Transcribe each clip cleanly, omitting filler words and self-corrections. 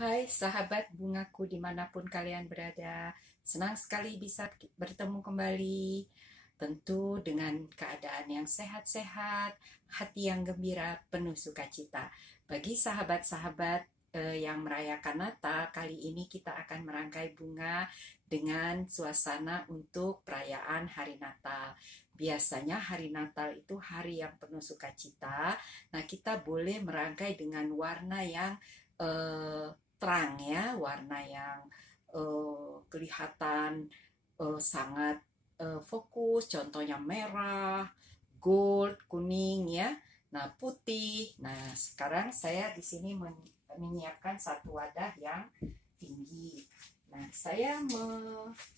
Hai sahabat bungaku dimanapun kalian berada, senang sekali bisa bertemu kembali. Tentu dengan keadaan yang sehat-sehat, hati yang gembira, penuh sukacita. Bagi sahabat-sahabat yang merayakan Natal, kali ini kita akan merangkai bunga dengan suasana untuk perayaan Hari Natal. Biasanya hari Natal itu hari yang penuh sukacita. Nah, kita boleh merangkai dengan warna yang eh, terang ya, warna yang kelihatan sangat fokus, contohnya merah, gold, kuning ya. Nah, putih. Nah, sekarang saya di sini menyiapkan satu wadah yang tinggi. Nah, saya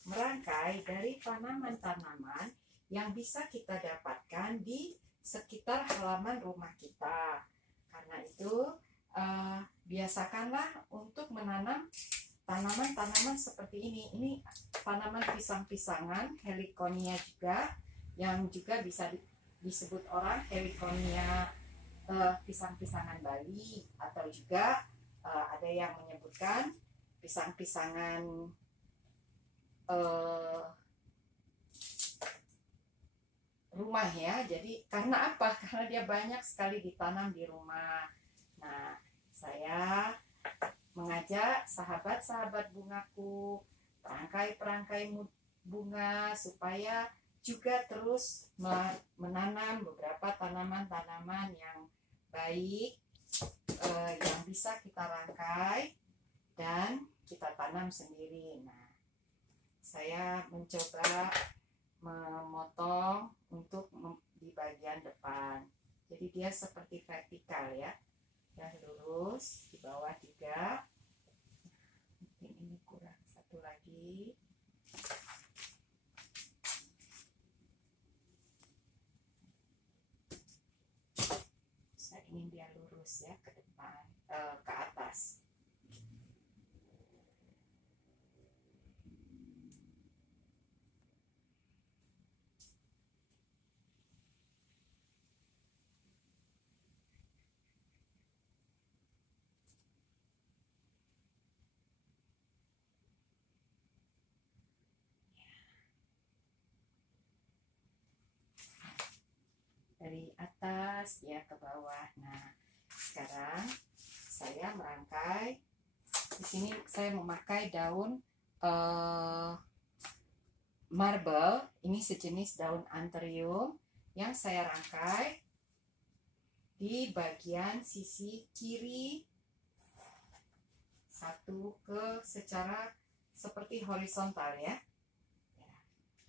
merangkai dari tanaman-tanaman yang bisa kita dapatkan di sekitar halaman rumah kita. Karena itu, biasakanlah untuk menanam tanaman-tanaman seperti ini. Ini tanaman pisang-pisangan, heliconia juga, yang juga bisa disebut orang heliconia pisang-pisangan Bali, atau juga ada yang menyebutkan pisang-pisangan rumah ya. Jadi karena apa? Karena dia banyak sekali ditanam di rumah. Nah, saya mengajak sahabat-sahabat bungaku perangkai-perangkai bunga supaya juga terus menanam beberapa tanaman-tanaman yang baik yang bisa kita rangkai dan kita tanam sendiri. Nah, saya mencoba memotong untuk di bagian depan. Jadi dia seperti vertikal ya. Dan lurus di bawah juga. Mungkin ini kurang satu lagi. Saya ingin dia lurus ya ke depan, ke atas. Dari atas ya ke bawah. Nah, sekarang saya merangkai. Di sini saya memakai daun marble. Ini sejenis daun anthurium yang saya rangkai di bagian sisi kiri, satu ke secara seperti horizontal ya,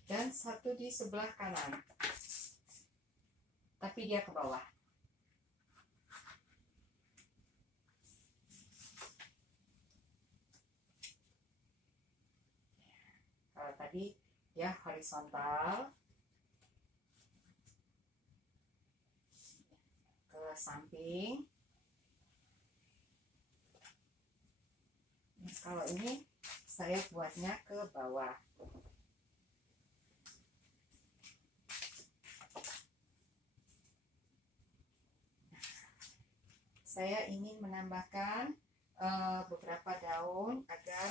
dan satu di sebelah kanan, tapi dia ke bawah. Kalau tadi dia horizontal ke samping. Kalau ini saya buatnya ke bawah. Saya ingin menambahkan beberapa daun agar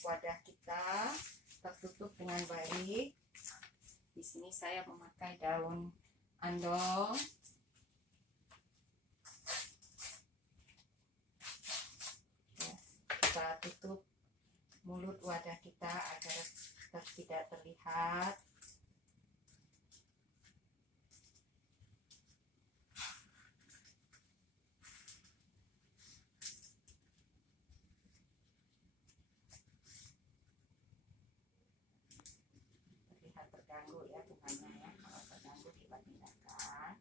wadah kita tertutup dengan baik. Di sini saya memakai daun andong. Kita tutup mulut wadah kita agar tidak terlihat. Terlihat terganggu ya bunganya ya. Kalau terganggu kita pindahkan.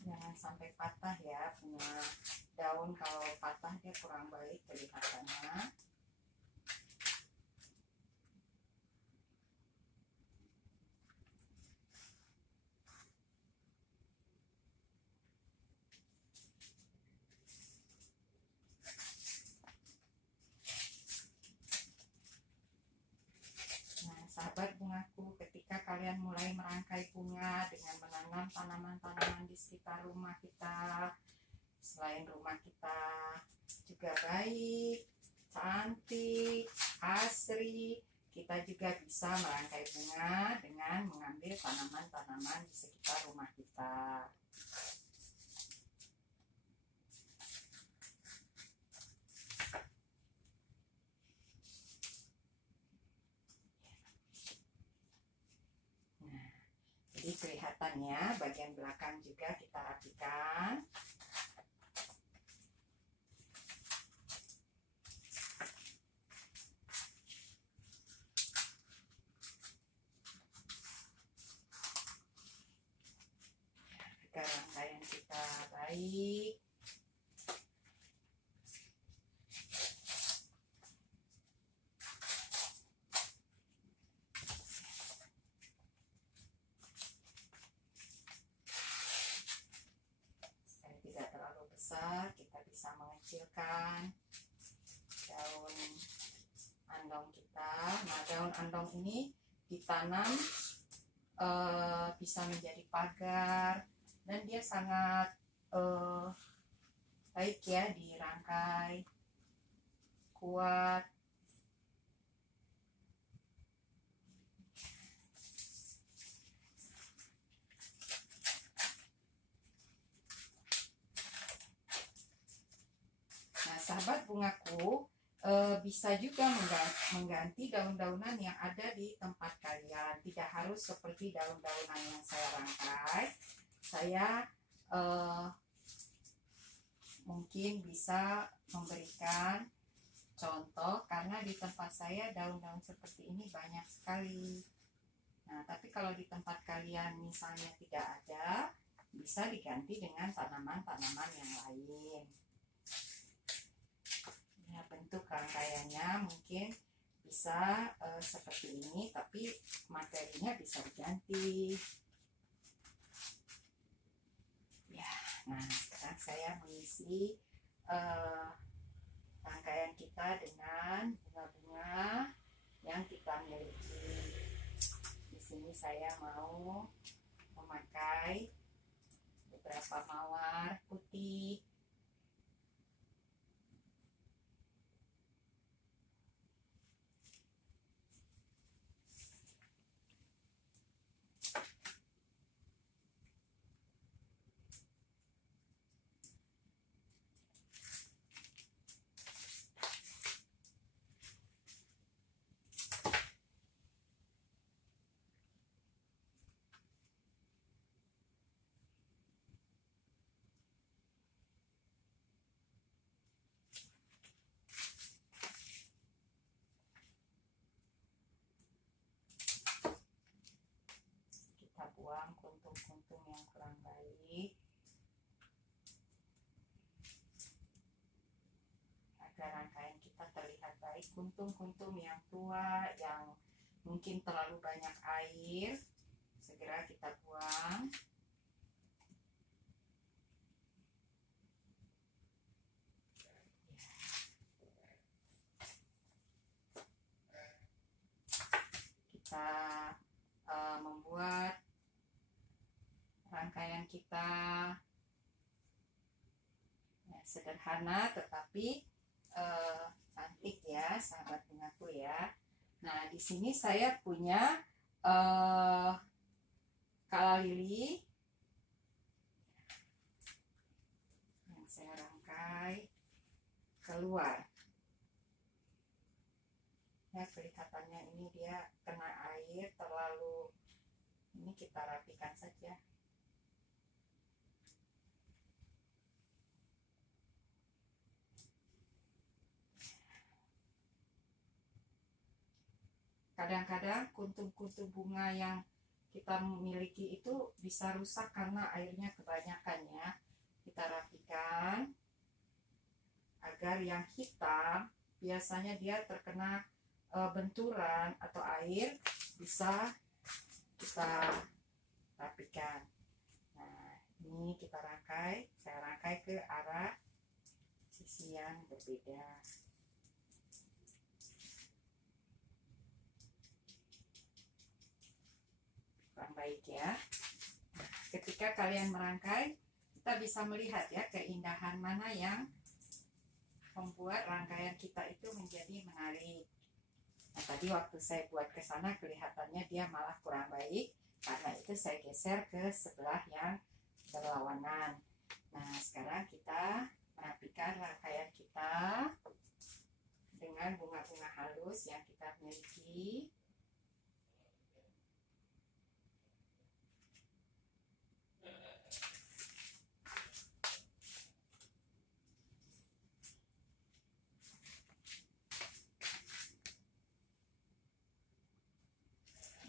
Jangan sampai patah ya, punya daun kalau patah dia kurang baik kelihatannya. tanaman-tanaman di sekitar rumah kita. Selain rumah kita juga baik, cantik, asri, kita juga bisa merangkai bunga dengan mengambil tanaman-tanaman di sekitar rumah kita. Jadi kelihatannya bagian belakang juga kita rapikan. Agar rangkaian kita baik. Kita bisa mengecilkan daun andong kita. Nah, daun andong ini ditanam bisa menjadi pagar dan dia sangat baik ya, dirangkai kuat. Sahabat bungaku, bisa juga mengganti daun-daunan yang ada di tempat kalian. Tidak harus seperti daun-daunan yang saya rangkai. Saya mungkin bisa memberikan contoh karena di tempat saya daun-daun seperti ini banyak sekali. Nah, tapi kalau di tempat kalian misalnya tidak ada, bisa diganti dengan tanaman-tanaman yang lain. Ya, bentuk rangkaiannya mungkin bisa seperti ini, tapi materinya bisa diganti. Ya, nah sekarang saya mengisi rangkaian kita dengan bunga-bunga yang kita miliki. Di sini saya mau memakai beberapa mawar putih. Buang kuntung-kuntung yang kurang baik agar rangkaian kita terlihat baik. Kuntung-kuntung yang tua yang mungkin terlalu banyak air segera kita buang. Kita membuat rangkaian kita ya, sederhana tetapi cantik ya sahabat bungaku ya. Nah, di sini saya punya kala lili yang saya rangkai keluar. Ya, kelihatannya ini dia kena air terlalu, ini kita rapikan saja. Kadang-kadang kuntung-kuntung bunga yang kita miliki itu bisa rusak karena airnya kebanyakan ya. Kita rapikan agar yang hitam biasanya dia terkena benturan atau air, bisa kita rapikan. Nah, ini kita rangkai, saya rangkai ke arah sisi yang berbeda. Kurang baik ya. Ketika ketika kalian merangkai, kita bisa melihat ya keindahan mana yang membuat rangkaian kita itu menjadi menarik. Nah, tadi waktu saya buat ke sana kelihatannya dia malah kurang baik, karena itu saya geser ke sebelah yang berlawanan. Nah, sekarang kita merapikan rangkaian kita dengan bunga-bunga halus yang kita miliki.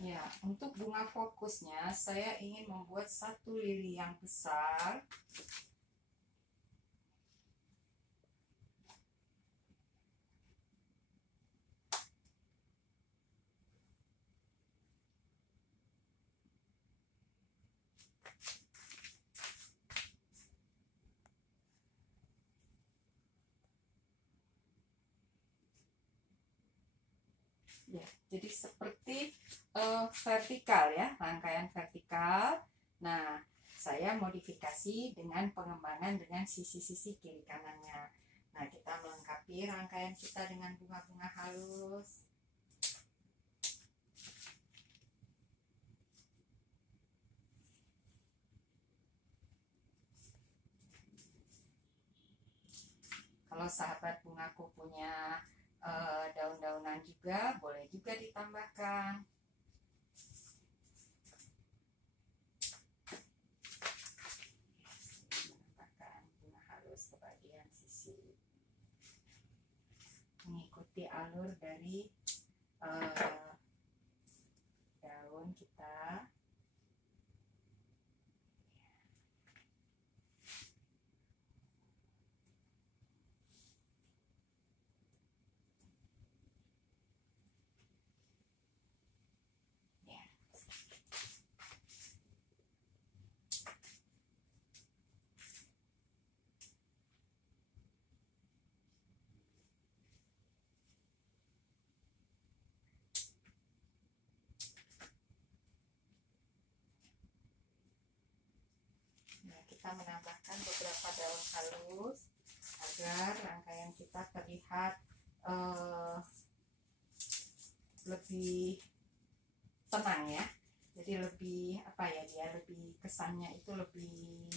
Ya, untuk bunga fokusnya saya ingin membuat satu lili yang besar. Ya, jadi seperti vertikal ya, rangkaian vertikal. Nah, saya modifikasi dengan pengembangan dengan sisi-sisi kiri kanannya. Nah, kita melengkapi rangkaian kita dengan bunga-bunga halus. Kalau sahabat bungaku punya daun-daunan juga, boleh juga ditambahkan. Menambahkan bunga halus ke bagian sisi, mengikuti alur dari daun kita. Kita menambahkan beberapa daun halus agar rangkaian kita terlihat lebih tenang ya. Jadi lebih apa ya, dia lebih kesannya itu lebih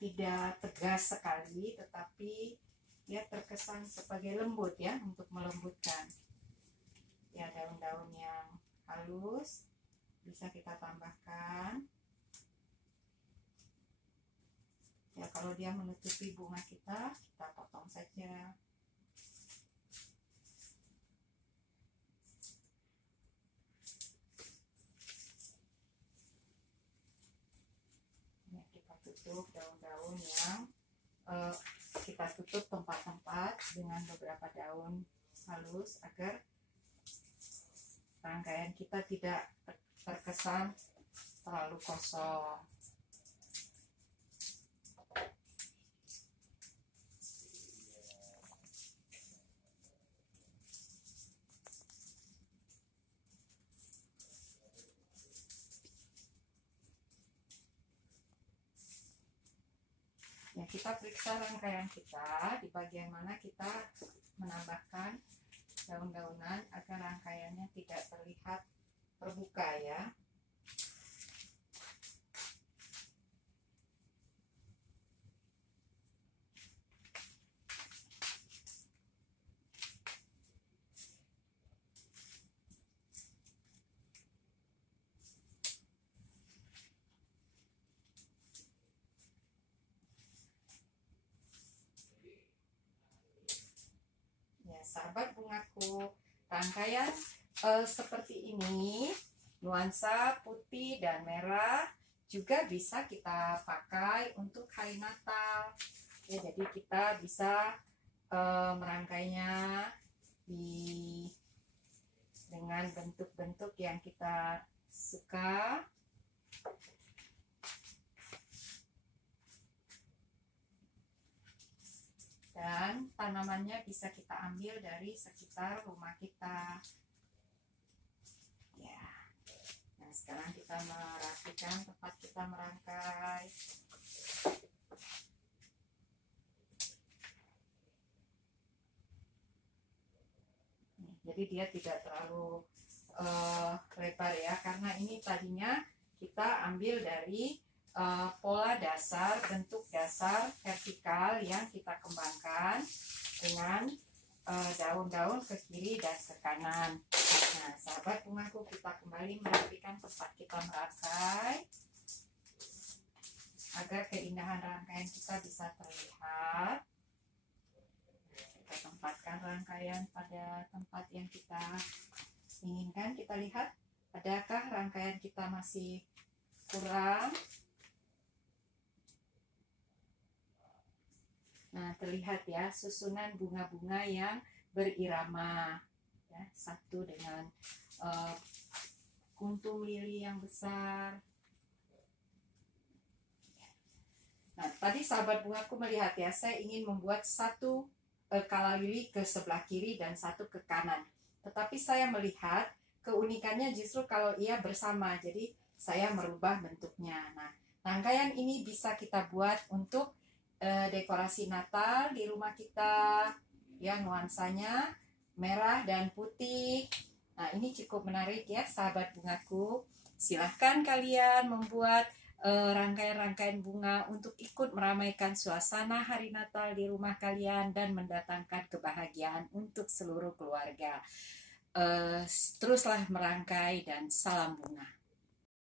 tidak tegas sekali, tetapi dia terkesan sebagai lembut ya, untuk melembutkan. Ya, daun-daun yang halus bisa kita tambahkan. Ya, kalau dia menutupi bunga kita potong saja. Ya, kita tutup daun-daun yang kita tutup tempat-tempat dengan beberapa daun halus agar rangkaian kita tidak terkesan terlalu kosong. Ya, kita periksa rangkaian kita di bagian mana kita menambahkan daun-daunan agar rangkaiannya tidak terlihat terbuka ya. Ya, sahabat bungaku, rangkaian seperti ini, nuansa putih dan merah, juga bisa kita pakai untuk hari Natal. Ya, jadi kita bisa merangkainya dengan bentuk-bentuk yang kita suka. Dan tanamannya bisa kita ambil dari sekitar rumah kita. Ya. merapikan tempat kita merangkai. Jadi dia tidak terlalu lebar ya, karena ini tadinya kita ambil dari pola dasar, bentuk dasar vertikal yang kita kembangkan dengan daun-daun ke kiri dan ke kanan. Nah, sahabat bungaku, kita kembali merapikan tempat kita merangkai agar keindahan rangkaian kita bisa terlihat. Kita tempatkan rangkaian pada tempat yang kita inginkan. Kita lihat, adakah rangkaian kita masih kurang? Nah, terlihat ya susunan bunga-bunga yang berirama ya, satu dengan kuntum lili yang besar. Nah, tadi sahabat bungaku melihat ya, saya ingin membuat satu kala lili ke sebelah kiri dan satu ke kanan. Tetapi saya melihat keunikannya justru kalau ia bersama, jadi saya merubah bentuknya. Nah, rangkaian ini bisa kita buat untuk dekorasi Natal di rumah kita, ya, nuansanya merah dan putih. Nah, ini cukup menarik ya sahabat bungaku. Silahkan kalian membuat rangkaian-rangkaian bunga untuk ikut meramaikan suasana hari Natal di rumah kalian dan mendatangkan kebahagiaan untuk seluruh keluarga. Teruslah merangkai dan salam bunga.